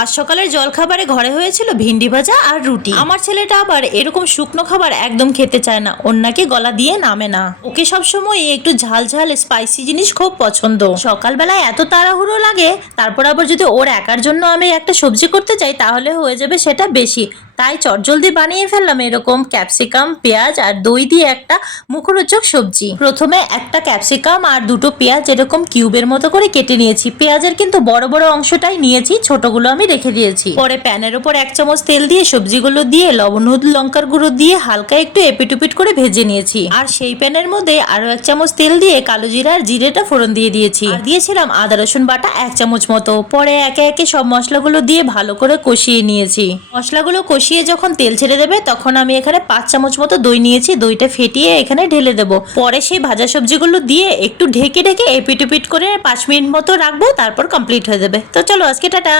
আজ সকালের জলখাবারে ঘরে হয়েছিল ভিন্ডি ভাজা আর রুটি। আমার ছেলেটা আবার এরকম শুকনো খাবার একদম খেতে চায় না, ওর নাকি গলা দিয়ে নামে না। ওকে সবসময় একটু ঝাল ঝাল স্পাইসি জিনিস খুব পছন্দ। সকালবেলায় এত তাড়াহুড়ো লাগে, তারপর আবার যদি ওর একার জন্য আমি একটা সবজি করতে চাই তাহলে হয়ে যাবে সেটা বেশি। তাই চটজলদি বানিয়ে ফেললাম এরকম ক্যাপসিকাম, পেঁয়াজ আর দই দিয়ে একটা মুখরোচক সবজি। প্রথমে একটা ক্যাপসিকাম আর দুটো পেঁয়াজ এরকম কিউবের মতো করে কেটে নিয়েছি। পেঁয়াজের কিন্তু বড় বড় অংশটাই নিয়েছি, ছোটগুলো আমি রেখে দিয়েছি। পরে প্যানের উপর 1 চামচ তেল দিয়ে সবজিগুলো দিয়ে লবণ, হলুদ, লঙ্কার গুঁড়ো দিয়ে হালকা একটু এপিটুপিট করে ভেজে নিয়েছি। আর সেই প্যানের মধ্যে আরো 1 চামচ তেল দিয়ে কালো জিরা আর জিরেটা ফোড়ন দিয়ে দিয়েছি। আর দিয়েছিলাম আদা রসুন বাটা 1 চামচ মতো। পরে একে একে সব মশলাগুলো দিয়ে ভালো করে কষিয়ে নিয়েছি। মশলাগুলো কষিয়ে যখন তেল ছেড়ে দেবে তখন আমি এখানে 5 চামচ মতো দই নিয়েছি, দইটা ফেটিয়ে এখানে ঢেলে দেবো। পরে সেই ভাজা সবজিগুলো দিয়ে একটু ঢেকে ঢেকে এপিটুপিট করে 5 মিনিট মতো রাখবো, তারপর কমপ্লিট হয়ে যাবে। তো চলো আজকে টাটা।